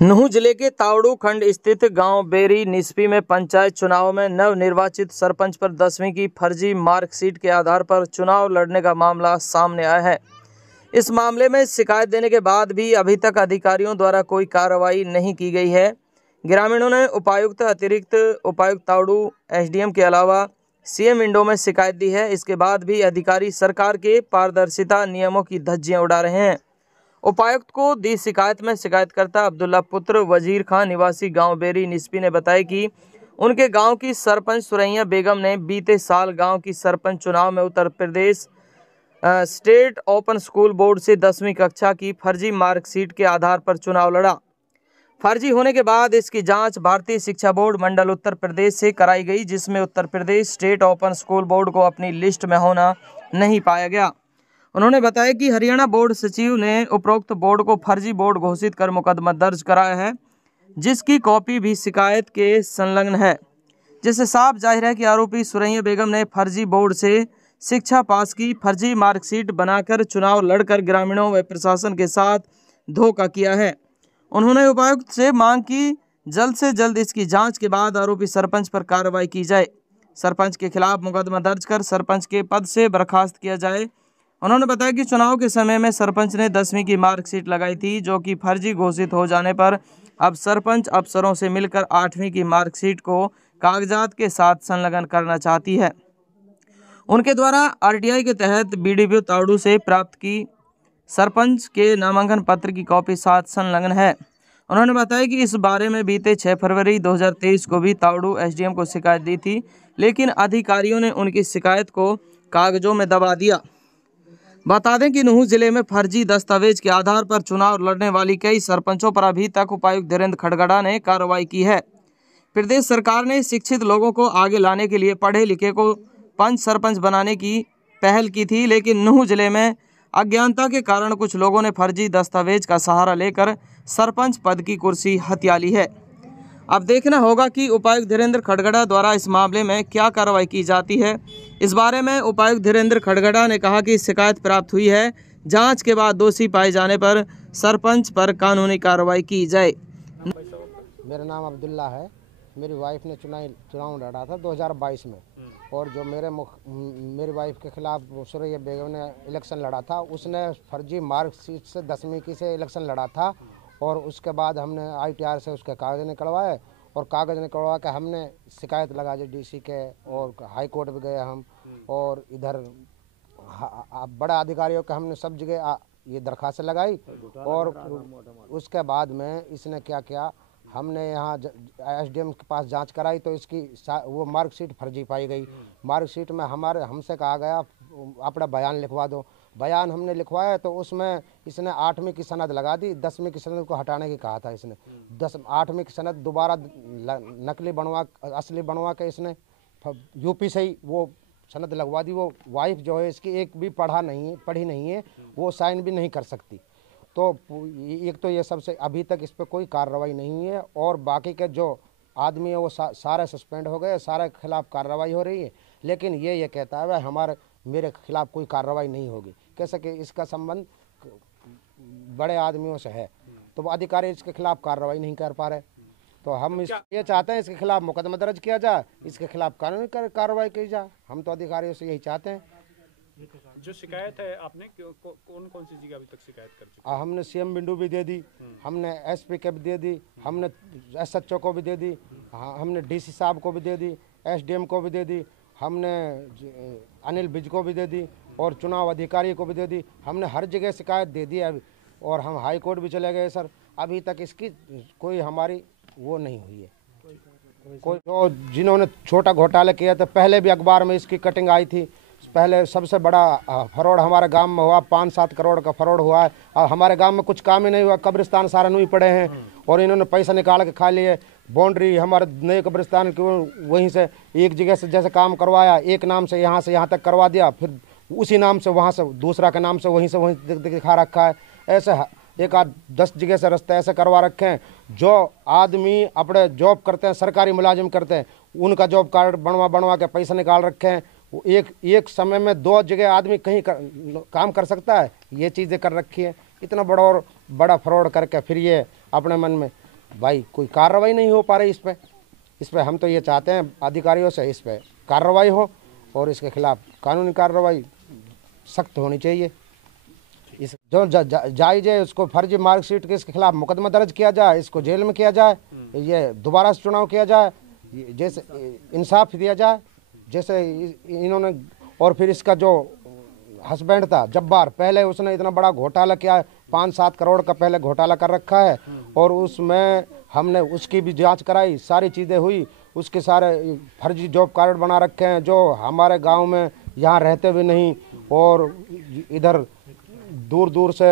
नूंह जिले के तावड़ू खंड स्थित गांव बेरी निस्पी में पंचायत चुनाव में नवनिर्वाचित सरपंच पर 10वीं की फर्जी मार्कशीट के आधार पर चुनाव लड़ने का मामला सामने आया है। इस मामले में शिकायत देने के बाद भी अभी तक अधिकारियों द्वारा कोई कार्रवाई नहीं की गई है। ग्रामीणों ने उपायुक्त, अतिरिक्त उपायुक्त तावड़ू, एसडीएम के अलावा सीएम विंडो में शिकायत दी है। इसके बाद भी अधिकारी सरकार के पारदर्शिता नियमों की धज्जियां उड़ा रहे हैं। उपायुक्त को दी शिकायत में शिकायतकर्ता अब्दुल्ला पुत्र वजीर खान निवासी गांव बेरी निस्पी ने बताया कि उनके गांव की सरपंच सुरैया बेगम ने बीते साल गांव की सरपंच चुनाव में Uttar Pradesh state open school board से 10वीं कक्षा की फर्जी मार्कशीट के आधार पर चुनाव लड़ा। फर्जी होने के बाद इसकी जांच भारतीय शिक्षा बोर्ड मंडल उत्तर प्रदेश से कराई गई, जिसमें Uttar Pradesh state open school board को अपनी लिस्ट में होना नहीं पाया गया। उन्होंने बताया कि हरियाणा बोर्ड सचिव ने उपरोक्त बोर्ड को फर्जी बोर्ड घोषित कर मुकदमा दर्ज कराया है, जिसकी कॉपी भी शिकायत के संलग्न है, जिससे साफ जाहिर है कि आरोपी सुरैया बेगम ने फर्जी बोर्ड से शिक्षा पास की फर्जी मार्कशीट बनाकर चुनाव लड़कर ग्रामीणों व प्रशासन के साथ धोखा किया है। उन्होंने उपायुक्त से मांग की जल्द से जल्द इसकी जांच के बाद आरोपी सरपंच पर कार्रवाई की जाए, सरपंच के खिलाफ मुकदमा दर्ज कर सरपंच के पद से बर्खास्त किया जाए। उन्होंने बताया कि चुनाव के समय में सरपंच ने 10वीं की मार्कशीट लगाई थी, जो कि फर्जी घोषित हो जाने पर अब सरपंच अफसरों से मिलकर 8वीं की मार्कशीट को कागजात के साथ संलग्न करना चाहती है। उनके द्वारा आरटीआई के तहत बीडीपीओ तावड़ू से प्राप्त की सरपंच के नामांकन पत्र की कॉपी साथ संलग्न है। उन्होंने बताया कि इस बारे में बीते 6 फरवरी 2023 को भी तावड़ू एसडीएम को शिकायत दी थी, लेकिन अधिकारियों ने उनकी शिकायत को कागजों में दबा दिया। बता दें कि नूंह जिले में फर्जी दस्तावेज के आधार पर चुनाव लड़ने वाली कई सरपंचों पर अभी तक उपायुक्त धीरेन्द्र खड़गड़ा ने कार्रवाई की है। प्रदेश सरकार ने शिक्षित लोगों को आगे लाने के लिए पढ़े लिखे को पंच सरपंच बनाने की पहल की थी, लेकिन नूंह जिले में अज्ञानता के कारण कुछ लोगों ने फर्जी दस्तावेज का सहारा लेकर सरपंच पद की कुर्सी हथिया ली है। अब देखना होगा कि उपायुक्त धीरेन्द्र खड़गड़ा द्वारा इस मामले में क्या कार्रवाई की जाती है। इस बारे में उपायुक्त धीरेन्द्र खड़गड़ा ने कहा कि शिकायत प्राप्त हुई है, जांच के बाद दोषी पाए जाने पर सरपंच पर कानूनी कार्रवाई की जाए। मेरा नाम अब्दुल्ला है। मेरी वाइफ ने चुनाव लड़ा था 2022 में, और जो मेरी वाइफ के खिलाफ सुरैया बेगम ने इलेक्शन लड़ा था, उसने फर्जी मार्कशीट से 10वीं की से इलेक्शन लड़ा था। और उसके बाद हमने आईटीआर से उसके कागज़ निकलवाए, और कागज़ निकलवा के हमने शिकायत लगा दी डीसी के, और हाई कोर्ट भी गए हम, और इधर बड़ा अधिकारियों के हमने सब जगह ये दरखास्त लगाई। और उसके बाद में इसने क्या किया, हमने यहाँ एसडीएम के पास जांच कराई तो इसकी वो मार्कशीट फर्जी पाई गई। मार्कशीट में हमसे कहा गया अपना बयान लिखवा दो। बयान हमने लिखवाया तो उसमें इसने 8वीं की सनद लगा दी, 10वीं की सनद को हटाने की कहा था इसने। 8वीं की सनद दोबारा नकली असली बनवा के इसने यूपी से ही वो सनद लगवा दी। वो वाइफ जो है इसकी एक भी पढ़ी नहीं है, वो साइन भी नहीं कर सकती। तो एक तो ये सबसे अभी तक इस पर कोई कार्रवाई नहीं है, और बाकी के जो आदमी है वो सारे सस्पेंड हो गए, सारे के खिलाफ कार्रवाई हो रही है। लेकिन ये कहता है भाई मेरे खिलाफ कोई कार्रवाई नहीं होगी। कैसे कि इसका संबंध बड़े आदमियों से है, तो वो अधिकारी इसके खिलाफ कार्रवाई नहीं कर पा रहे। तो हम ये चाहते हैं इसके खिलाफ मुकदमा दर्ज किया जाए, इसके खिलाफ कानूनी कार्रवाई की जाए। हम तो अधिकारियों से यही चाहते हैं। जो शिकायत है आपने कौन कौन सी जगह अभी तक शिकायत कर चुके हैं? हमने सीएम विंडो भी दे दी, हमने एसपी के भी दे दी, हमने एसएचओ को भी दे दी, हमने डीसी साहब को भी दे दी, एसडीएम को भी दे दी, हमने अनिल विज को भी दे दी, और चुनाव अधिकारी को भी दे दी। हमने हर जगह शिकायत दे दी अभी, और हम हाई कोर्ट भी चले गए सर। अभी तक इसकी कोई हमारी वो नहीं हुई है। कोई जो जिन्होंने छोटा घोटाला किया था, पहले भी अखबार में इसकी कटिंग आई थी। पहले सबसे बड़ा फरौड हमारे गांव में हुआ, 5-7 करोड़ का फरौड हुआ है। और हमारे गांव में कुछ काम ही नहीं हुआ, कब्रिस्तान सारे नहीं पड़े हैं, और इन्होंने पैसा निकाल के खा लिए। बाउंड्री हमारे नए कब्रिस्तान की वहीं से एक जगह से जैसे काम करवाया, एक नाम से यहाँ तक करवा दिया, फिर उसी नाम से वहाँ से दूसरा के नाम से वहीं दिखा रखा है। ऐसे 1-10 जगह से रास्ते ऐसे करवा रखे हैं। जो आदमी अपने जॉब करते हैं, सरकारी मुलाजिम करते हैं, उनका जॉब कार्ड बनवा के पैसा निकाल रखे हैं। एक समय में 2 जगह आदमी कहीं काम कर सकता है, ये चीज़ें कर रखी है। इतना बड़ा फ्रॉड करके फिर ये अपने मन में भाई कोई कार्रवाई नहीं हो पा रही इस पे हम तो ये चाहते हैं अधिकारियों से इस पे कार्रवाई हो और इसके खिलाफ कानूनी कार्रवाई सख्त होनी चाहिए। इस जो जायज़ है उसको फर्जी मार्कशीट के इसके खिलाफ मुकदमा दर्ज किया जाए, इसको जेल में किया जाए, ये दोबारा से चुनाव किया जाए, जैसे इंसाफ दिया जाए जैसे इन्होंने। और फिर इसका जो हस्बैंड था जब्बार, पहले उसने इतना बड़ा घोटाला किया, 5-7 करोड़ का पहले घोटाला कर रखा है और उसमें हमने उसकी भी जांच कराई, सारी चीज़ें हुई, उसके सारे फर्जी जॉब कार्ड बना रखे हैं जो हमारे गांव में यहाँ रहते भी नहीं और इधर दूर दूर से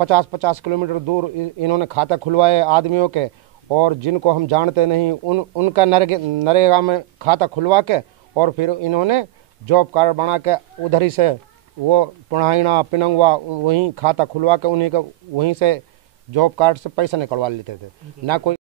50-50 किलोमीटर दूर इन्होंने खाता खुलवाए आदमियों के और जिनको हम जानते नहीं उनका नरेगा में खाता खुलवा के और फिर इन्होंने जॉब कार्ड बना के उधर ही से वो पुणाइना पिनंगवा वहीं खाता खुलवा के उन्हीं का वहीं से जॉब कार्ड से पैसा निकलवा लेते थे। ना कोई